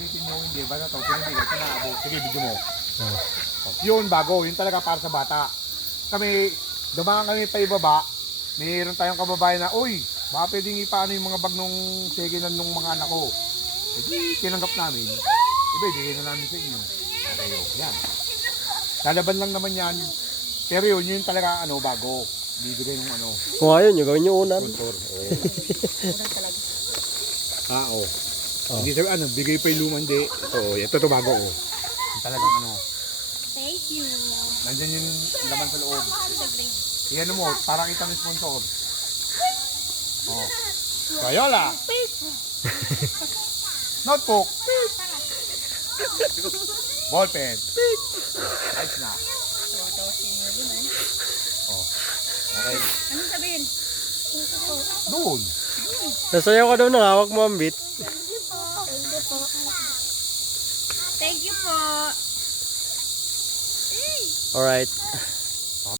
gagamitin mo hindi, basta ito, pinibigay ko na abo. Sige, video mo. Yun, bago. Yun talaga para sa bata. Kami, dumaan kami pa ibaba. Mayroon tayong kababayan na, uy, baka pwedeng ipaano yung mga bag nung second nung mga anak ko. Eh di, tinanggap namin. Iba, ibigay na namin sa inyo. Okay, yan. Lalaban lang naman yan. Pero yun talaga, bago. Bibigay ng Kung ayaw nyo, gawin nyo unan. sponsor. Oo. Hindi sabi, bigay pa yung lumang di. Oo, ito bago, Yung talagang Thank you. nandyan yung laman sa loob. Iyan mo, parang kita ng sponsor. Oh. Crayola. Notebook. Ballpen. Ayos na. Oh. Okay. Anong sabihin? Doon. Nasayaw ka daw ng hawak mo ang bit. Thank you po. Alright.